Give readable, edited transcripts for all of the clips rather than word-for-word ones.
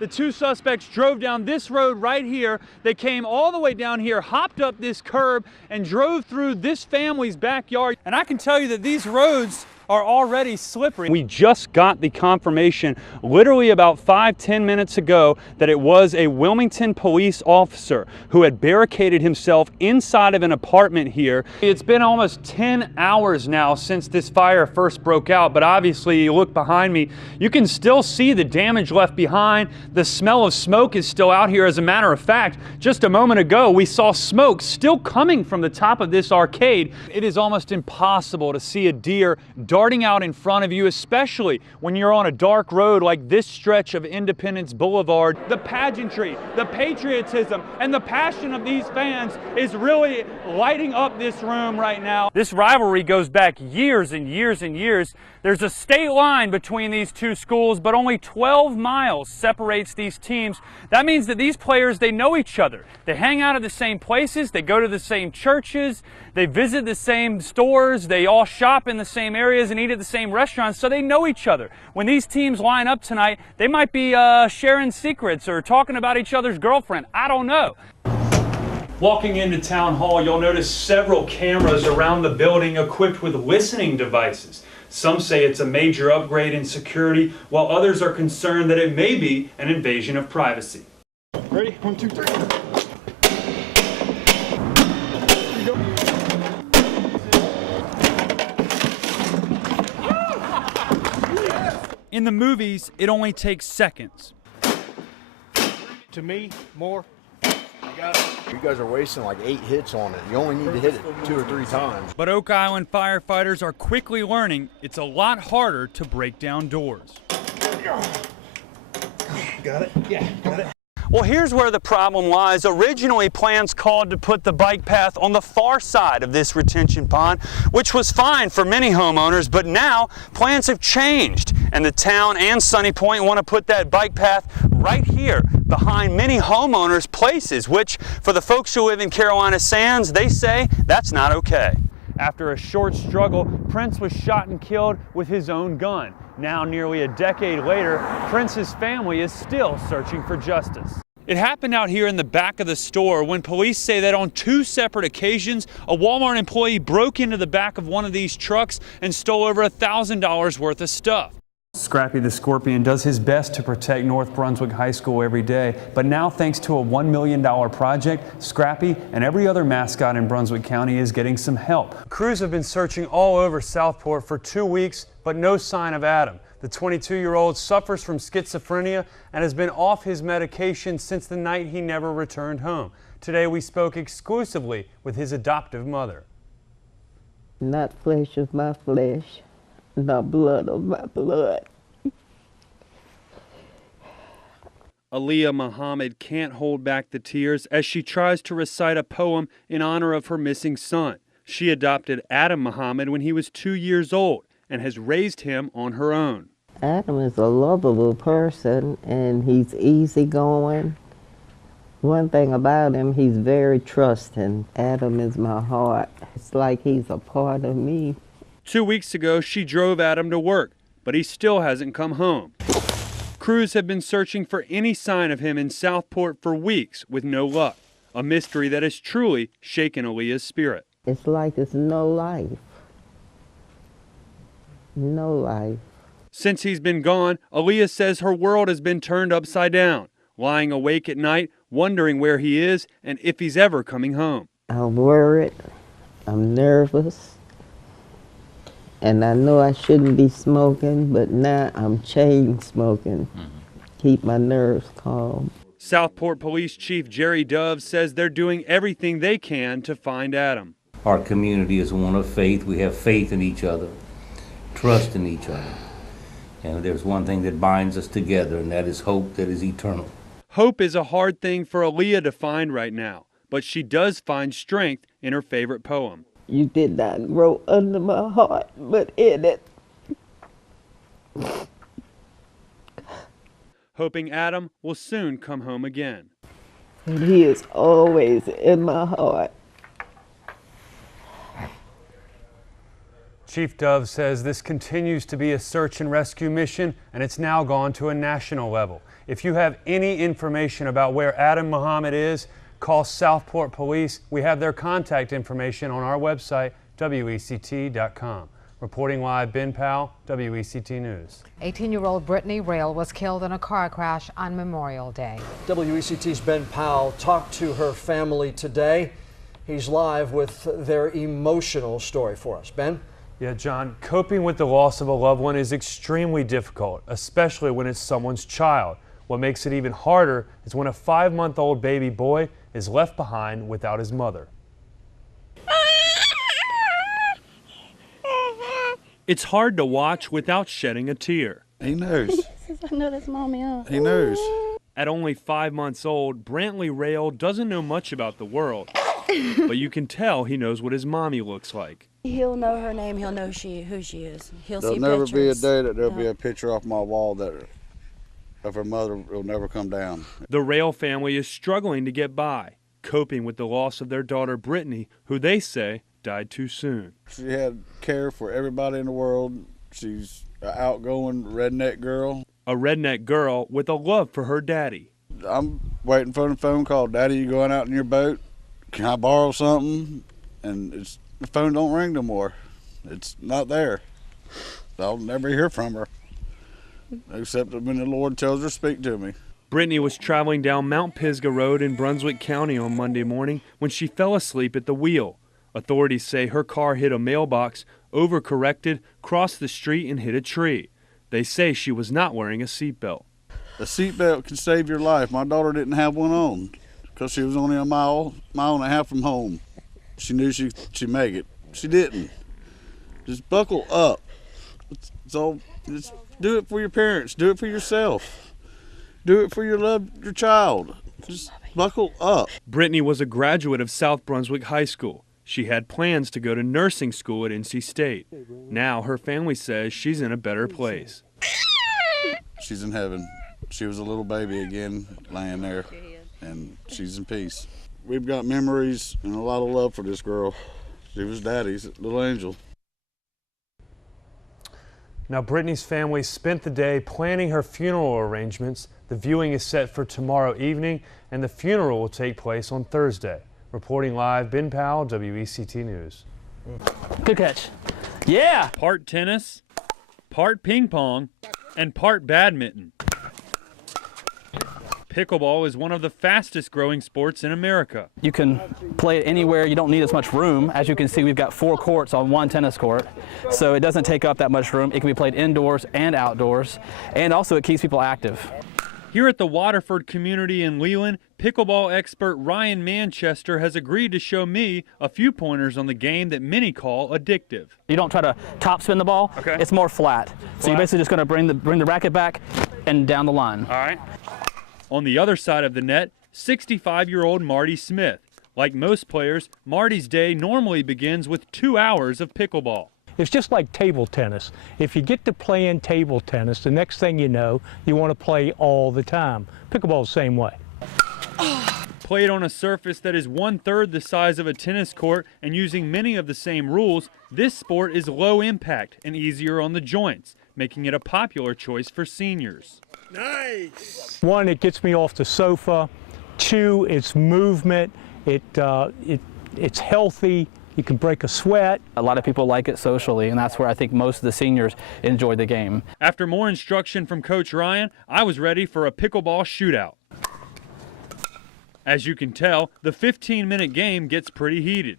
The two suspects drove down this road right here. They came all the way down here, hopped up this curb, and drove through this family's backyard. And I can tell you that these roads are already slippery. We just got the confirmation literally about 5-10 minutes ago that it was a Wilmington police officer who had barricaded himself inside of an apartment here. It's been almost 10 hours now since this fire first broke out, but obviously you look behind me, you can still see the damage left behind. The smell of smoke is still out here. As a matter of fact, just a moment ago we saw smoke still coming from the top of this arcade. It is almost impossible to see a deer darting out in front of you, especially when you're on a dark road like this stretch of Independence Boulevard. The pageantry, the patriotism, and the passion of these fans is really lighting up this room right now. This rivalry goes back years and years and years. There's a state line between these two schools, but only 12 miles separates these teams. That means that these players, they know each other. They hang out at the same places, they go to the same churches, they visit the same stores, they all shop in the same areas and eat at the same restaurants, so they know each other. When these teams line up tonight, they might be sharing secrets or talking about each other's girlfriend. I don't know. Walking into Town Hall, you'll notice several cameras around the building equipped with listening devices. Some say it's a major upgrade in security, while others are concerned that it may be an invasion of privacy. Ready? 1, 2, 3. In the movies, it only takes seconds. To me, more. You guys are wasting like 8 hits on it. You only need to hit it 2 or 3 times. But Oak Island firefighters are quickly learning it's a lot harder to break down doors. Got it? Yeah, got it. Well, here's where the problem lies. Originally, plans called to put the bike path on the far side of this retention pond, which was fine for many homeowners, but now plans have changed, and the town and Sunny Point want to put that bike path right here behind many homeowners' places, which for the folks who live in Carolina Sands, they say that's not okay. After a short struggle, Prince was shot and killed with his own gun. Now, nearly a decade later, Prince's family is still searching for justice. It happened out here in the back of the store when police say that on 2 separate occasions, a Walmart employee broke into the back of one of these trucks and stole over $1,000 worth of stuff. Scrappy the Scorpion does his best to protect North Brunswick High School every day, but now thanks to a $1 million project, Scrappy and every other mascot in Brunswick County is getting some help. Crews have been searching all over Southport for 2 weeks, but no sign of Adam. The 22-year-old suffers from schizophrenia and has been off his medication since the night he never returned home. Today we spoke exclusively with his adoptive mother. Not flesh of my flesh, not blood of my blood. Aaliyah Muhammad can't hold back the tears as she tries to recite a poem in honor of her missing son. She adopted Adam Muhammad when he was 2 years old and has raised him on her own. Adam is a lovable person and he's easygoing. One thing about him, he's very trusting. Adam is my heart. It's like he's a part of me. 2 weeks ago, she drove Adam to work, but he still hasn't come home. Crews have been searching for any sign of him in Southport for weeks with no luck. A mystery that has truly shaken Aaliyah's spirit. It's like it's no life. No life. Since he's been gone, Aaliyah says her world has been turned upside down, lying awake at night, wondering where he is and if he's ever coming home. I'm worried. I'm nervous. And I know I shouldn't be smoking, but now I'm chain smoking. Keep my nerves calm. Southport Police Chief Jerry Dove says they're doing everything they can to find Adam. Our community is one of faith. We have faith in each other, trust in each other. And there's one thing that binds us together, and that is hope that is eternal. Hope is a hard thing for Aaliyah to find right now, but she does find strength in her favorite poem. You did not grow under my heart, but in it. Hoping Adam will soon come home again. And he is always in my heart. Chief Dove says this continues to be a search and rescue mission, and it's now gone to a national level. If you have any information about where Adam Muhammad is, call Southport Police. We have their contact information on our website, WECT.com. Reporting live, Ben Powell, WECT News. 18-year-old Brittany Rail was killed in a car crash on Memorial Day. WECT's Ben Powell talked to her family today. He's live with their emotional story for us. Ben? Yeah, John, coping with the loss of a loved one is extremely difficult, especially when it's someone's child. What makes it even harder is when a 5-month-old baby boy is left behind without his mother. It's hard to watch without shedding a tear. He knows. I know that's mommy. He knows. At only 5 months old, Brantley Rail doesn't know much about the world, but you can tell he knows what his mommy looks like. He'll know her name. He'll know who she is. He'll There'll see never pictures. be a day that there'll be a picture off my wall that of her mother will never come down. The Rail family is struggling to get by, coping with the loss of their daughter Brittany, who they say died too soon. She had care for everybody in the world. She's an outgoing redneck girl. A redneck girl with a love for her daddy. I'm waiting for the phone call. Daddy, you going out in your boat? Can I borrow something? And the phone don't ring no more. It's not there. I'll never hear from her, except when the Lord tells her to speak to me. Brittany was traveling down Mount Pisgah Road in Brunswick County on Monday morning when she fell asleep at the wheel. Authorities say her car hit a mailbox, overcorrected, crossed the street, and hit a tree. They say she was not wearing a seatbelt. A seatbelt can save your life. My daughter didn't have one on because she was only a mile and a half from home. She knew she'd make it. She didn't. Just buckle up. So just do it for your parents. Do it for yourself. Do it for your child. Just buckle up. Brittany was a graduate of South Brunswick High School. She had plans to go to nursing school at NC State. Now her family says she's in a better place. She's in heaven. She was a little baby again, laying there, and she's in peace. We've got memories and a lot of love for this girl. She was Daddy's little angel. Now, Brittany's family spent the day planning her funeral arrangements. The viewing is set for tomorrow evening, and the funeral will take place on Thursday. Reporting live, Ben Powell, WECT News. Good catch. Yeah! Part tennis, part ping pong, and part badminton. Pickleball is one of the fastest growing sports in America. You can play it anywhere. You don't need as much room. As you can see, we've got 4 courts on 1 tennis court, so it doesn't take up that much room. It can be played indoors and outdoors, and also it keeps people active. Here at the Waterford community in Leland, pickleball expert Ryan Manchester has agreed to show me a few pointers on the game that many call addictive. You don't try to top spin the ball. Okay. It's more flat. So you're basically just going to bring the racket back and down the line. All right. On the other side of the net, 65-year-old Marty Smith. Like most players, Marty's day normally begins with 2 hours of pickleball. It's just like table tennis. If you get to playing table tennis, the next thing you know, you want to play all the time. Pickleball the same way. Played on a surface that is 1/3 the size of a tennis court and using many of the same rules, this sport is low impact and easier on the joints, making it a popular choice for seniors. Nice! 1, it gets me off the sofa. 2, it's movement. It's healthy. You can break a sweat. A lot of people like it socially, and that's where I think most of the seniors enjoy the game. After more instruction from Coach Ryan, I was ready for a pickleball shootout. As you can tell, the 15-minute game gets pretty heated.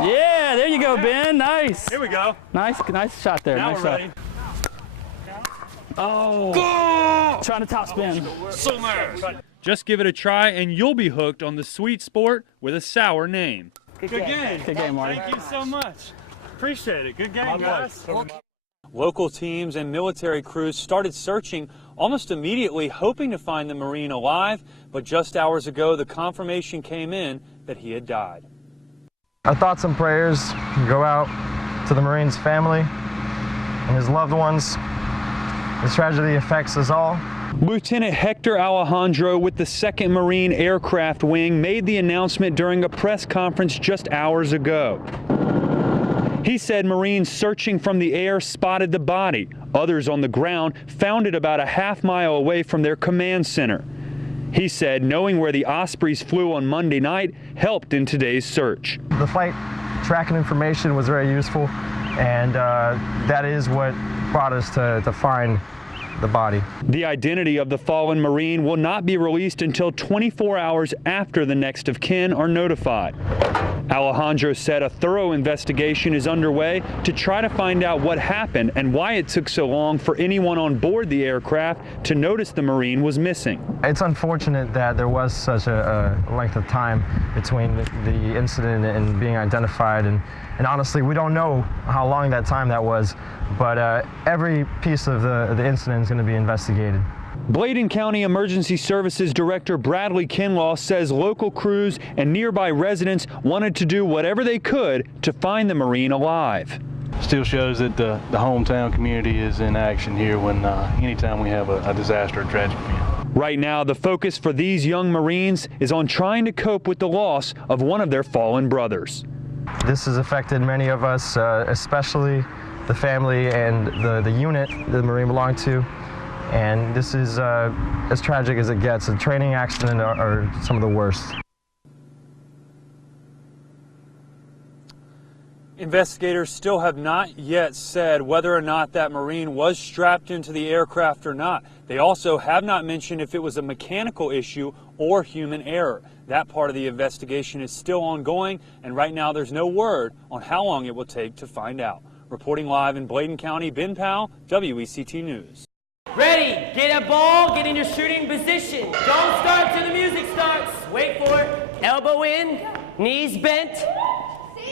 Yeah, there you go, Ben. Nice. Here we go. Nice shot there. Now nice we're shot. ready. Oh. Go! Trying to top spin. So mad. Just give it a try and you'll be hooked on the sweet sport with a sour name. Good game. Good game, Marty. Thank you so much. Appreciate it. Good game, guys. Local teams and military crews started searching almost immediately, hoping to find the Marine alive, but just hours ago, the confirmation came in that he had died. Our thoughts and prayers go out to the Marine's family and his loved ones. This tragedy affects us all. Lieutenant Hector Alejandro with the 2nd Marine Aircraft Wing made the announcement during a press conference just hours ago. He said Marines searching from the air spotted the body, Others on the ground found it about a half-mile away from their command center. He said knowing where the Ospreys flew on Monday night helped in today's search. The flight tracking information was very useful, and that is what brought us to find the body. The identity of the fallen Marine will not be released until 24 hours after the next of kin are notified. Alejandro said a thorough investigation is underway to try to find out what happened and why it took so long for anyone on board the aircraft to notice the Marine was missing. It's unfortunate that there was such a length of time between the incident and being identified, and honestly, we don't know how long that time that was, but every piece of the incident is going to be investigated. Bladen County Emergency Services Director Bradley Kinlaw says local crews and nearby residents wanted to do whatever they could to find the Marine alive. Still shows that the hometown community is in action here when anytime we have a disaster or tragic event. Right now, the focus for these young Marines is on trying to cope with the loss of one of their fallen brothers. This has affected many of us, especially the family and the unit the Marine belonged to. And this is as tragic as it gets. A training accident are some of the worst. Investigators still have not yet said whether or not that Marine was strapped into the aircraft or not. They also have not mentioned if it was a mechanical issue or human error. That part of the investigation is still ongoing, and right now there's no word on how long it will take to find out. Reporting live in Bladen County, Ben Powell, WECT News. Ready, get a ball, get in your shooting position. Don't start till the music starts. Wait for it. Elbow in, knees bent,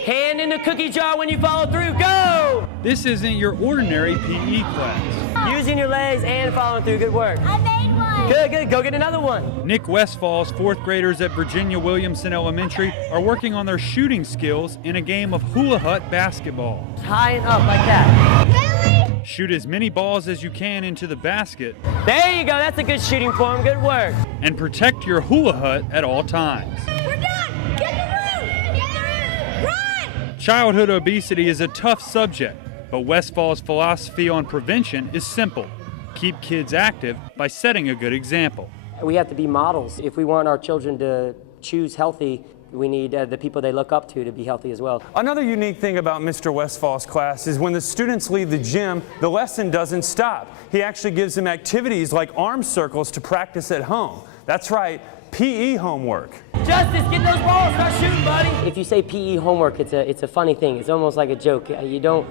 hand in the cookie jar when you follow through. Go! This isn't your ordinary PE class. Using your legs and following through. Good work. I made one. Good, good. Go get another one. Nick Westfall's fourth graders at Virginia Williamson Elementary are working on their shooting skills in a game of hula hut basketball. High and up like that. Really? Shoot as many balls as you can into the basket. There you go. That's a good shooting form. Good work. And protect your hula hut at all times. We're done. Get the room. Get the room. Run! Childhood obesity is a tough subject, but Westfall's philosophy on prevention is simple. Keep kids active by setting a good example. We have to be models. If we want our children to choose healthy, we need the people they look up to be healthy as well. Another unique thing about Mr. Westfall's class is when the students leave the gym, the lesson doesn't stop. He actually gives them activities like arm circles to practice at home. That's right, PE homework. Justice, get those balls, start shooting, buddy. If you say PE homework, it's a funny thing. It's almost like a joke. You don't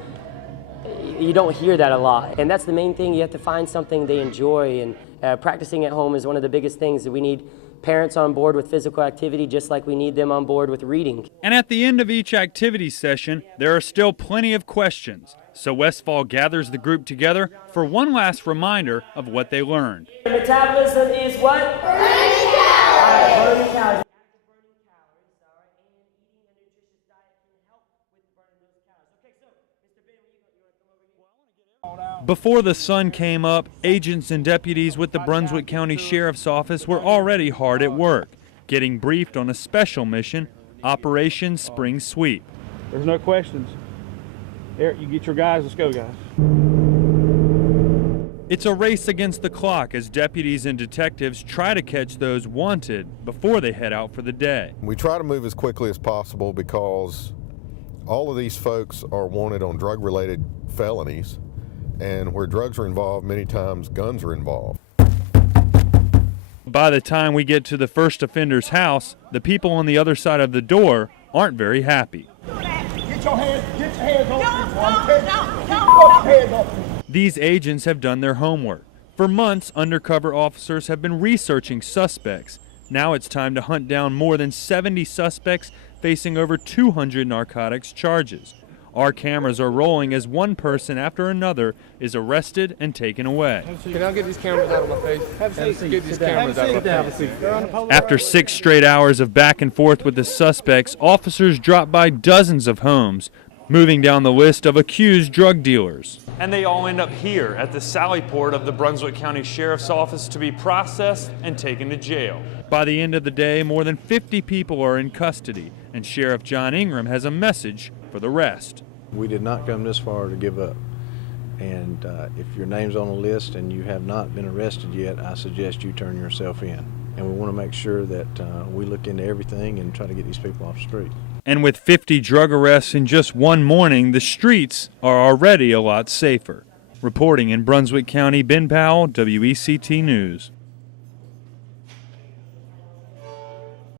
hear that a lot. And that's the main thing. You have to find something they enjoy, and practicing at home is one of the biggest things that we need. Parents on board with physical activity just like we need them on board with reading. And at the end of each activity session, there are still plenty of questions. So Westfall gathers the group together for one last reminder of what they learned. Metabolism is what? Burning calories. Burning calories. Before the sun came up, agents and deputies with the Brunswick County Sheriff's Office were already hard at work, getting briefed on a special mission, Operation Spring Sweep. There's no questions. Eric, you get your guys. Let's go, guys. It's a race against the clock as deputies and detectives try to catch those wanted before they head out for the day. We try to move as quickly as possible because all of these folks are wanted on drug-related felonies. And where drugs are involved, many times guns are involved. By the time we get to the first offender's house, the people on the other side of the door aren't very happy. Get your hands off me. These agents have done their homework. For months, undercover officers have been researching suspects. Now it's time to hunt down more than 70 suspects facing over 200 narcotics charges. Our cameras are rolling as one person after another is arrested and taken away. Can I get these cameras out of my face? Get these cameras out of my face. After 6 straight hours of back and forth with the suspects, officers dropped by dozens of homes, moving down the list of accused drug dealers. And they all end up here at the Sally Port of the Brunswick County Sheriff's Office to be processed and taken to jail. By the end of the day, more than 50 people are in custody, and Sheriff John Ingram has a message for the rest. We did not come this far to give up. And if your name's on the list and you have not been arrested yet, I suggest you turn yourself in. And we want to make sure that we look into everything and try to get these people off the street. And with 50 drug arrests in just one morning, the streets are already a lot safer. Reporting in Brunswick County, Ben Powell, WECT News.